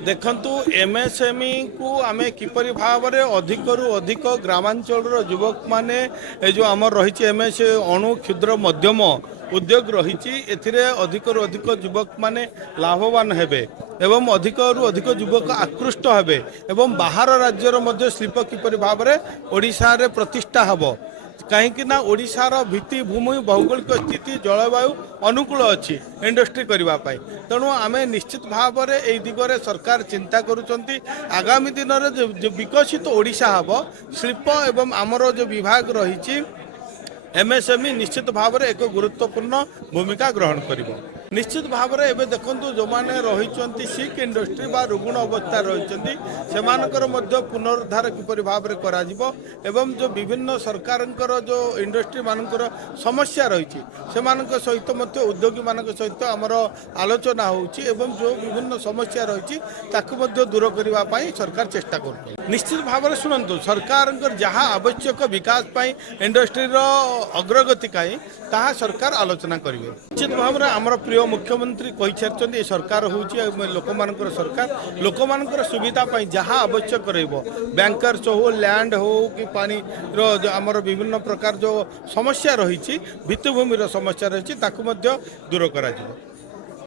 देखंतु एमएसएमई को आमे किपरि भावरे अधिकरु अधिक ग्रामांचल युवक माने ए जो आमर रही एमएस अणु क्षुद्र मध्यम उद्योग रही एथिरे अधिकरु अधिक युवक माने लाभवान हेबे एवं अधिकरु अधिक युवक आकृष्ट हेबे एवं बाहर राज्यर मध्य शिल्प किपरि भावरे ओडिशा रे प्रतिष्ठा हबो कहीं ओडिशार भित्तिभूमि भौगोलिक स्थिति जलवायु अनुकूल अच्छी इंडस्ट्री करने तेणु आम निश्चित भाव में दिगरे सरकार चिंता करुँच आगामी दिन में जो विकसित ओडिशा हम शिल्प एवं आमर जो विभाग रही एमएसएमई निश्चित भाव में एक गुरुत्वपूर्ण भूमिका ग्रहण करिबो। निश्चित भाव में एवं देखु जो मैंने रही सिक इंडस्ट्री बा रुग्ण अवस्था रही पुनरुद्धार किपरि भाव में करा जिवो एवं जो विभिन्न सरकार जो इंडस्ट्री मानकर समस्या रही सहित उद्योगी मान सहित आमर आलोचना होउची एवं जो विभिन्न समस्या रही दूर करने सरकार चेष्टा कर निश्चित भाव में शुणु सरकार जहाँ आवश्यक विकास इंडस्ट्री अग्रगति कहीं ताहा सरकार आलोचना करेंगे। निश्चित भाव में आमर प्रिय मुख्यमंत्री कही सारी सरकार हूँ लोक सरकार लोक सुविधा जहाँ आवश्यक बैंकर्स हो लैंड हो कि पानी आमर विभिन्न प्रकार जो समस्या रही भित्तिभूमि समस्या रही दूर करा।